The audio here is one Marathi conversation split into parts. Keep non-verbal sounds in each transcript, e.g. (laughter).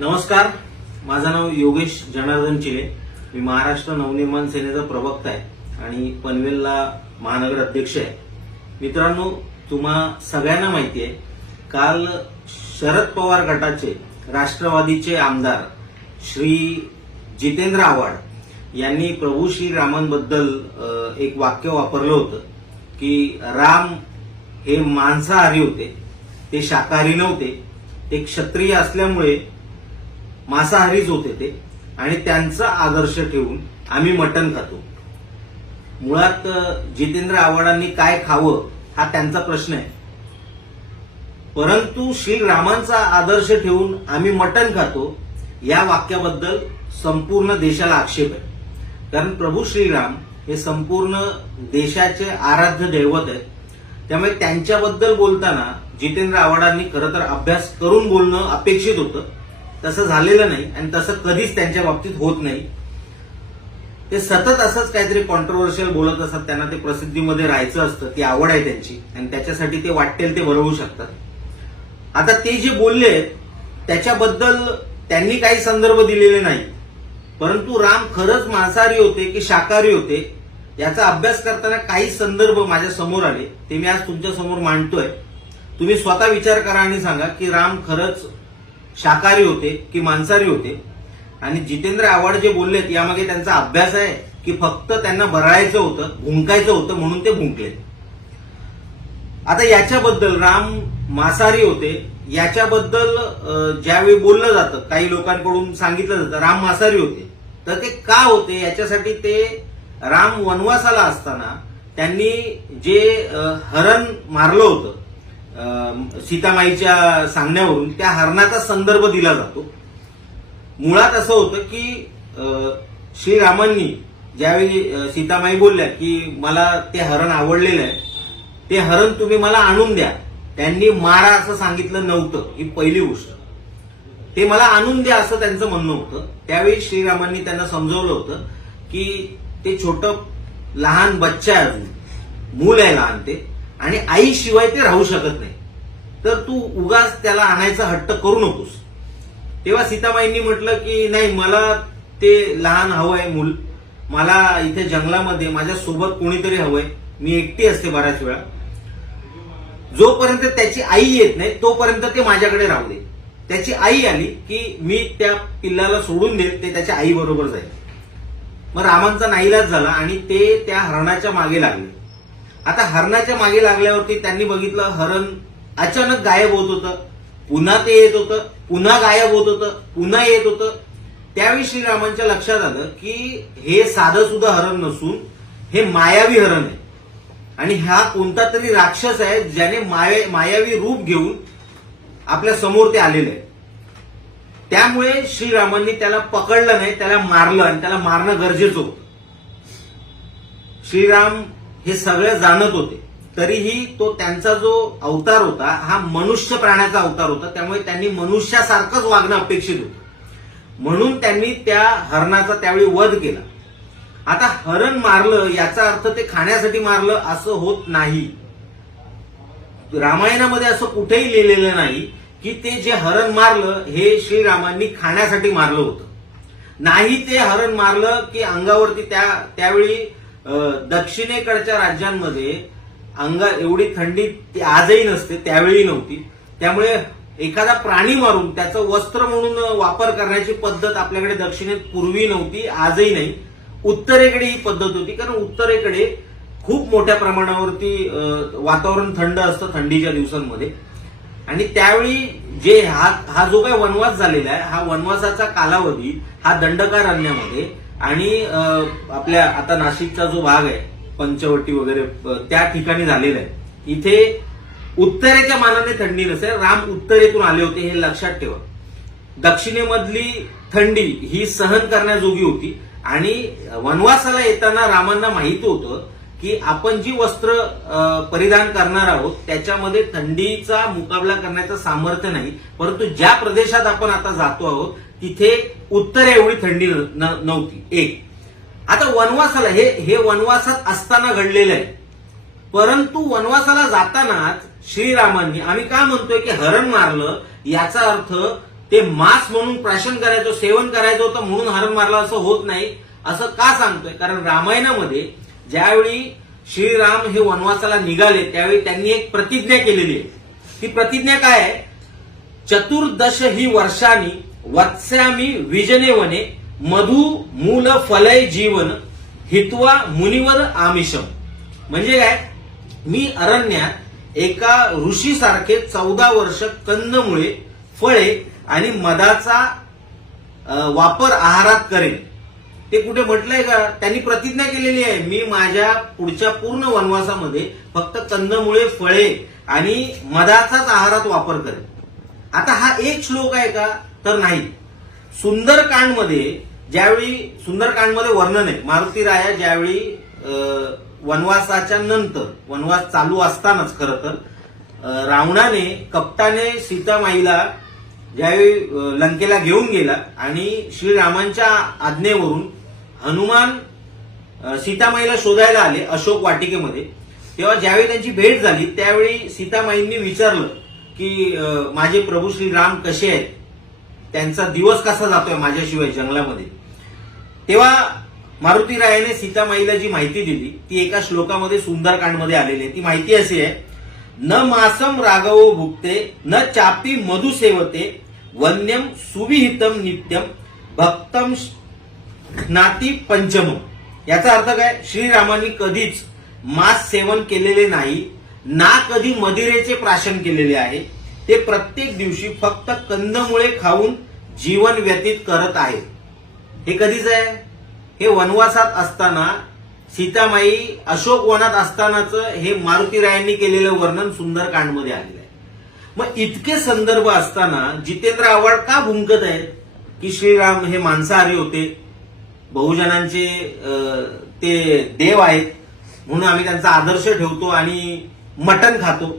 नमस्कार माझं नाव योगेश जनार्दन चिले मी महाराष्ट्र नवनिर्माण सेनेचा प्रवक्ता आहे आणि पनवेलला महानगर अध्यक्ष आहे. मित्रांनो तुम्हा सगळ्यांना माहिती आहे काल शरद पवार गटाचे राष्ट्रवादीचे आमदार श्री जितेंद्र आव्हाड यांनी प्रभू श्री रामांबद्दल एक वाक्य वापरलं होतं की राम हे मांसाहारी होते ते शाकाहारी नव्हते ते क्षत्रिय असल्यामुळे मांसाहारीच होते ते. आणि त्यांचा आदर्श ठेवून आम्ही मटण खातो. मुळात जितेंद्र आव्हाडांनी काय खावं हा त्यांचा प्रश्न आहे. परंतु श्रीरामांचा आदर्श ठेवून आम्ही मटण खातो या वाक्याबद्दल संपूर्ण देशाला आक्षेप आहे. कारण प्रभू श्रीराम हे संपूर्ण देशाचे आराध्य दैवत आहेत. त्यामुळे त्यांच्याबद्दल बोलताना जितेंद्र आव्हाडांनी खरं तर अभ्यास करून बोलणं अपेक्षित होतं. तसं झालेलं नाही आणि तसं कधीच त्यांच्या बाबतीत होत नाही. ते सतत असंच काहीतरी कॉन्ट्रोवर्शियल बोलत असतात त्यांना ते प्रसिद्धीमध्ये राहायचं असतं ती आवड आहे त्यांची आणि त्याच्यासाठी ते वाटेल ते बरवू शकतात. आता ते जे बोलले त्याच्याबद्दल त्यांनी काही संदर्भ दिलेले नाही. परंतु राम खरंच मांसाहारी होते की शाकाहारी होते याचा अभ्यास करताना काही संदर्भ माझ्यासमोर आले ते मी आज तुमच्यासमोर मांडतोय. तुम्ही स्वतः विचार करा आणि सांगा की राम खरंच शाकाहारी होते की मांसाहारी होते. आणि जितेंद्र आव्हाड जे बोललेत यामागे त्यांचा अभ्यास आहे की फक्त त्यांना भरायचं होतं भुंकायचं होतं म्हणून ते भुंकले आता याच्याबद्दल राम मांसाहारी होते याच्याबद्दल ज्यावेळी बोललं जातं काही लोकांकडून सांगितलं जातं राम मांसाहारी होते. तर ते का होते? याच्यासाठी ते राम वनवासाला असताना त्यांनी जे हरण मारलं होतं सीतामाईच्या सांगण्यावरून त्या हरणाचा संदर्भ दिला जातो. मुळात असं होतं की श्रीरामांनी ज्यावेळी सीतामाई बोलल्या की मला ते हरण आवडलेलं आहे ते हरण तुम्ही मला आणून द्या. त्यांनी मारा असं सांगितलं नव्हतं ही पहिली गोष्ट. ते मला आणून द्या असं त्यांचं म्हणणं होतं. त्यावेळी श्रीरामांनी त्यांना समजवलं होतं की ते छोटं लहान बच्चा आहे अजून. मूल आहे लहान ते. आणि आईशिवाय ते राहू शकत नाही. तर तू उगाच त्याला आणायचा हट्ट करू नकोस. तेव्हा सीताबाईंनी म्हटलं की नाही मला ते लहान हवंय मूल. मला इथे जंगलामध्ये माझ्या सोबत कोणीतरी हवंय. मी एकटी असते बऱ्याच वेळा. जोपर्यंत त्याची आई येत नाही तोपर्यंत ते माझ्याकडे राहू दे. त्याची आई आली की मी त्या पिल्लाला सोडून देत ते त्याच्या आई बरोबर जाईल. मग रामांचा नाईलाज झाला आणि ते त्या हरणाच्या मागे लागले. आता हरणाच्या मागे लागल्यावरती त्यांनी बघितलं हरण अचानक गायब होत होतं. पुन्हा ते येत होतं पुन्हा गायब होत होतं पुन्हा येत होतं. त्यावेळी श्रीरामांच्या लक्षात आलं की हे साधं सुद्धा हरण नसून हे मायावी हरण आहे. आणि हा कोणता तरी राक्षस आहे ज्याने माया मायावी रूप घेऊन आपल्यासमोर ते आलेले आहे. त्यामुळे श्रीरामांनी त्याला पकडलं नाही त्याला मारलं आणि त्याला मारणं गरजेचं होतं. श्रीराम हे सगळं जाणत होते. तरीही तो त्यांचा जो अवतार होता हा मनुष्य प्राण्याचा अवतार होता. त्यामुळे त्यांनी मनुष्यासारखंच वागणं अपेक्षित होतं. म्हणून त्यांनी त्या हरणाचा त्यावेळी वध केला. आता हरण मारलं याचा अर्थ ते खाण्यासाठी मारलं असं होत नाही. रामायणामध्ये असं कुठेही लिहिलेलं नाही की ते जे हरण मारलं हे श्रीरामांनी खाण्यासाठी मारलं होतं. नाही ते हरण मारलं की अंगावरती त्या त्यावेळी दक्षिणेकडच्या राज्यांमध्ये अंगा एवढी थंडी ती आजही नसते त्यावेळी नव्हती. त्यामुळे एखादा प्राणी मारून त्याचं वस्त्र म्हणून वापर करण्याची पद्धत आपल्याकडे दक्षिणेत पूर्वी नव्हती आजही नाही. उत्तरेकडे ही पद्धत होती कारण उत्तरेकडे खूप मोठ्या प्रमाणावरती वातावरण थंड असतं थंडीच्या दिवसांमध्ये. आणि त्यावेळी जे हा हा जो काही वनवास झालेला आहे हा वनवासाचा कालावधी हा दंडकारण्यामध्ये आणि अं, आपल्या आता नाशिकचा जो भाग आहे पंचवटी वगैरे त्या ठिकाणी झालेला आहे. इथे उत्तरेच्या मानाने थंडी नसेल राम उत्तरेतून आले होते हे लक्षात ठेवा. दक्षिणेमधली थंडी ही सहन करण्याजोगी होती आणि वनवासाला येताना रामांना माहीत होतं की आपण जी वस्त्र परिधान करणार आहोत त्याच्यामध्ये थंडीचा मुकाबला करण्याचं सामर्थ्य नाही परंतु ज्या प्रदेशात आपण आता जातो आहोत तिथे उत्तर एवढी थंडी न- नव्हती. एक. आता वनवासाला हे हे वनवासात असताना घडलेलं आहे. परंतु वनवासाला जातानाच श्रीरामांनी आम्ही का म्हणतोय की हरण मारलं याचा अर्थ ते मांस म्हणून प्राशन करायचो सेवन करायचं होतं म्हणून हरण मारलं असं होत नाही असं का सांगतोय? कारण रामायणामध्ये ज्यावेळी श्रीराम हे वनवासाला निघाले त्यावेळी त्यांनी एक प्रतिज्ञा केलेली आहे. ती प्रतिज्ञा काय आहे? चतुर्दश ही वर्षांनी वत्स्यामी विजने वने मधु मूल फलय जीवन हित्वा मुनिवर आमिषम. म्हणजे काय? मी अरण्यात एका ऋषीसारखे चौदा वर्ष कंदमुळे फळे आणि मधाचा वापर आहारात करेन. ते कुठे म्हटलंय का? त्यांनी प्रतिज्ञा केलेली आहे. मी माझ्या पुढच्या पूर्ण वनवासामध्ये फक्त कंदमुळे फळे आणि मधाचाच आहारात वापर करेन. आता हा एक श्लोक आहे का? तर नाही. सुंदरकांडमध्ये ज्यावेळी सुंदरकांडमध्ये वर्णन आहे मारुती राया ज्यावेळी वनवासाच्या नंतर वनवास चालू असतानाच खरं तर रावणाने कपटाने सीतामाईला ज्यावेळी लंकेला घेऊन गेला आणि श्रीरामांच्या आज्ञेवरून हनुमान सीतामाईला शोधायला आले अशोक वाटिकेमध्ये तेव्हा ज्यावेळी त्यांची भेट झाली त्यावेळी सीतामाईंनी विचारलं की माझे प्रभू श्रीराम कसे आहेत? त्यांचा दिवस कसा जातोय माझ्याशिवाय जंगलामध्ये? तेव्हा मारुती रायाने सीतामाईला जी माहिती दिली ती एका श्लोकामध्ये सुंदरकांडमध्ये आलेली आहे. ती माहिती अशी आहे न मासम राघवो भुक्ते न चापी मधु सेवते वन्यम सुविहितम नित्यम भक्तम नाती पंचम याचा अर्थ काय? श्रीरामांनी कधीच मांस सेवन केलेले नाही ना कधी मदिरेचे प्राशन केलेले आहे ते प्रत्येक दिवशी फक्त कंदमुळे खाऊन जीवन व्यतीत करत आहे. हे कधीच आहे? हे वनवासात असताना सीतामाई अशोक वनात असतानाच हे मारुती रायांनी केलेलं वर्णन सुंदरकांडमध्ये आलेलं आहे. मग इतके संदर्भ असताना जितेंद्र आव्हाड का भुंकत आहेत? की श्रीराम हे मांसाहारी होते बहुजनांचे ते देव आहेत म्हणून आम्ही त्यांचा आदर्श ठेवतो आणि मटण खातो.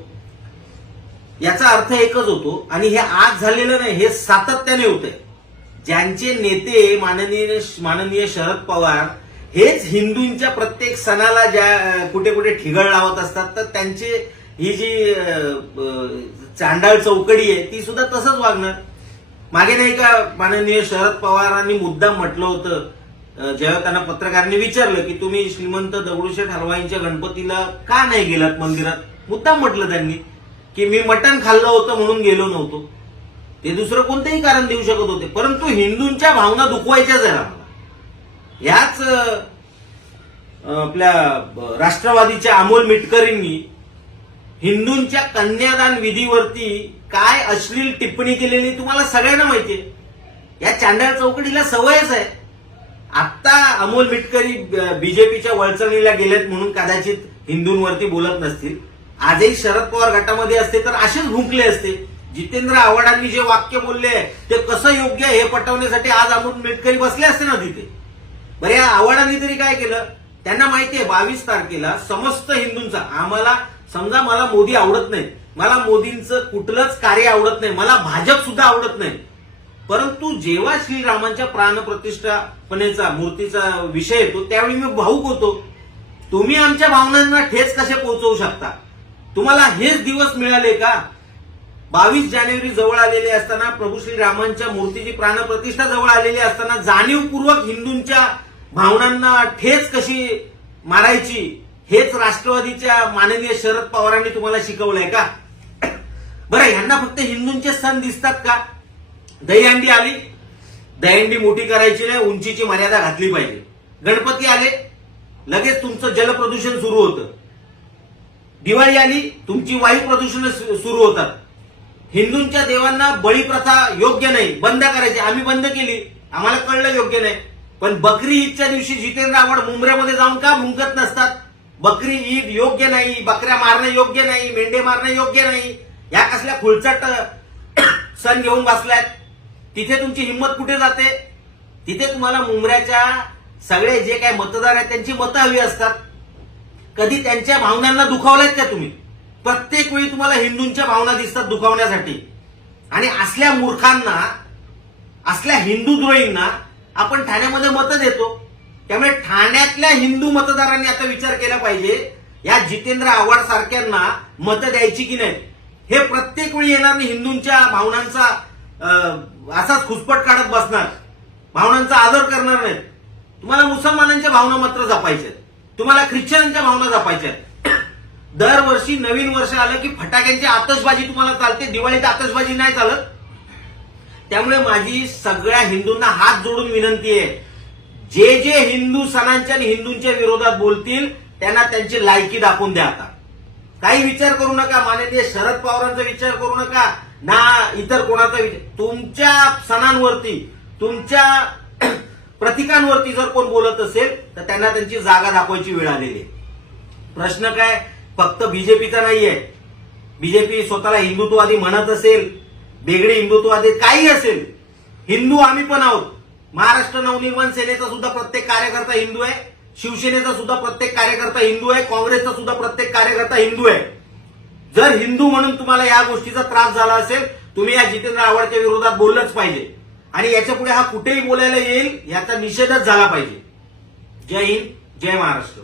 याचा अर्थ एकच होतो आणि हे आज झालेलं नाही हे सातत्याने होत आहे ज्यांचे नेते माननीय माननीय शरद पवार हेच हिंदूंच्या प्रत्येक सणाला ज्या कुठे कुठे ठिगळ लावत असतात तर त्यांचे ही जी चांडाळ चौकडी आहे ती सुद्धा तसंच वागणार मागे नाही का माननीय शरद पवारांनी मुद्दाम म्हटलं होतं जेव्हा त्यांना पत्रकारांनी विचारलं की तुम्ही श्रीमंत दगडूशेठ हलवाईंच्या गणपतीला का नाही गेलात मंदिरात? मुद्दाम म्हटलं त्यांनी. की मी मटण खाल्लं होतं म्हणून गेलो नव्हतो. ते दुसरं कोणतंही कारण देऊ शकत होते. परंतु हिंदूंच्या भावना दुखवायच्याच आहे आम्हाला ह्याच आपल्या राष्ट्रवादीच्या अमोल मिटकरींनी हिंदूंच्या कन्यादान विधीवरती काय अश्लील टिप्पणी केलेली तुम्हाला सगळ्यांना माहितीये या चांडाळ चौकडीला सवयच आहे. आत्ता अमोल मिटकरी बीजेपीच्या वळचणीला गेलेत म्हणून कदाचित हिंदूंवरती बोलत नसतील. आजही शरद पवार गटामध्ये असते तर असेच भुंकले असते. जितेंद्र आव्हाडांनी जे वाक्य बोलले आहे ते कसं योग्य आहे हे पटवण्यासाठी आज अमोल मिटकरी बसले असते ना तिथे. बरं या आव्हाडांनी तरी काय केलं? त्यांना माहिती आहे बावीस तारखेला समस्त हिंदूंचा आम्हाला समजा मला मोदी आवडत नाही मला मोदींचं कुठलंच कार्य आवडत नाही मला भाजप सुद्धा आवडत नाही. परंतु जेव्हा श्रीरामांच्या प्राणप्रतिष्ठापनेचा मूर्तीचा विषय येतो त्यावेळी मी भाऊक होतो. तुम्ही आमच्या भावनांना ठेच कसे पोहोचवू शकता? तुम्हाला हेच दिवस मिळाले का? बावीस जानेवारी जवळ आलेले असताना प्रभू श्रीरामांच्या मूर्तीची प्राणप्रतिष्ठा जवळ आलेली असताना जाणीवपूर्वक हिंदूंच्या भावनांना ठेच कशी मारायची हेच राष्ट्रवादीच्या माननीय शरद पवारांनी तुम्हाला शिकवलंय का? बरं ह्यांना फक्त हिंदूंचे सण दिसतात का? दहीहंडी आली. दहीहंडी मोठी करायची नाही उंचीची मर्यादा घातली पाहिजे. गणपती आले. लगेच तुमचं जलप्रदूषण सुरू होतं. दिवाळी आली तुमची वायू प्रदूषण सुरू होतात. हिंदूंच्या देवांना बळी प्रथा योग्य नाही बंद करायची. आम्ही बंद केली. आम्हाला कळलं योग्य नाही. पण बकरी ईदच्या दिवशी जितेंद्र आव्हाड मुंबऱ्यामध्ये जाऊन का भुंकत नसतात? बकरी ईद योग्य नाही बकऱ्या मारणं योग्य नाही मेंढे मारणं योग्य नाही. या कसल्या खुळचट (coughs) सण घेऊन बसलायत? तिथे तुमची हिंमत कुठे जाते? तिथे तुम्हाला मुंबऱ्याच्या सगळे जे काही मतदार आहेत त्यांची मतं हवी असतात. कधी त्यांच्या भावनांना दुखावल्यात का तुम्ही? प्रत्येक वेळी तुम्हाला हिंदूंच्या भावना दिसतात दुखावण्यासाठी. आणि असल्या मूर्खांना असल्या हिंदूद्रोहींना आपण ठाण्यामध्ये मतं देतो. त्यामुळे ठाण्यातल्या हिंदू मतदारांनी आता विचार केला पाहिजे या जितेंद्र आव्हाड सारख्यांना मतं द्यायची की नाही? हे प्रत्येक वेळी येणार नाही. हिंदूंच्या भावनांचा अं, असाच खुसपट काढत बसणार. भावनांचा आदर करणार नाहीत. तुम्हाला मुसलमानांच्या भावना मात्र जपायच्या तुम्हाला ख्रिश्चनांच्या भावना जपायच्या दरवर्षी नवीन वर्ष आलं की फटाक्यांची आतषबाजी तुम्हाला चालते दिवाळीत आतषबाजी नाही चालत. त्यामुळे माझी सगळ्या हिंदूंना हात जोडून विनंती आहे जे जे हिंदू सणांच्या आणि हिंदूंच्या विरोधात बोलतील त्यांना त्यांची लायकी दाखवून द्या आता. काही विचार करू नका माननीय शरद पवारांचा विचार करू नका ना इतर कोणाचा विचार तुमच्या सणांवरती तुमच्या प्रतिकांवरती जर कोण बोलत असेल तर त्यांना त्यांची जागा दाखवायची वेळ आलेली आहे. प्रश्न काय? फक्त बीजेपीचा नाहीये. बीजेपी स्वतःला हिंदुत्ववादी म्हणत असेल वेगळी हिंदुत्ववादी काही असेल. हिंदू आम्ही पण आहोत. महाराष्ट्र नवनिर्माण सेनेचा सुद्धा प्रत्येक कार्यकर्ता हिंदू आहे. शिवसेनेचा सुद्धा प्रत्येक कार्यकर्ता हिंदू आहे. काँग्रेसचा सुद्धा प्रत्येक कार्यकर्ता हिंदू आहे. जर हिंदू म्हणून तुम्हाला या गोष्टीचा त्रास झाला असेल तुम्ही या जितेंद्र आव्हाडच्या विरोधात बोललंच पाहिजे. आणि याच्यापुढे हा कुठेही बोलायला येईल याचा निषेधच झाला पाहिजे. जय हिंद जय महाराष्ट्र.